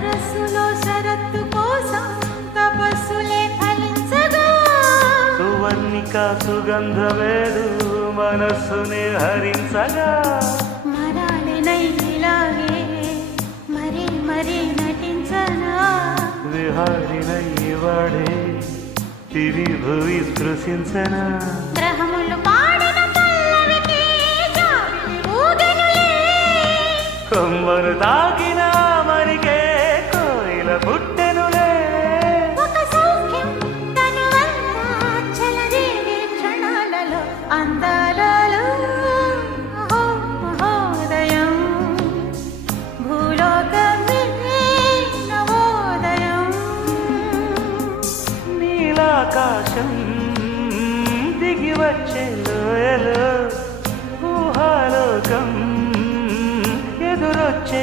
సరస్సులో శరత్తు కోసం తపస్సులే ఫలించగా సువర్ణిక సుగంధవేదు మనస్సుని హరించగా మరాలినై ఇలాగే మరీ మరీ నటించనా విహారినై వాడే తిరి భువి స్పృశించనా గ్రహములు పాడిన పల్లవికి జాబిలి ఊగెనులే కొమ్మను తాకిన మరికే కోయిల పుట్టెనులే ఒక సౌఖ్యం తనువంతా చెలరేగే క్షణాలలో అందాలలో అహో మహోదయం భూలోకమే నవోదయం నీలాకాశం దిగి వచ్చే లోయలో ఊహాలోకం ఎదురొచ్చే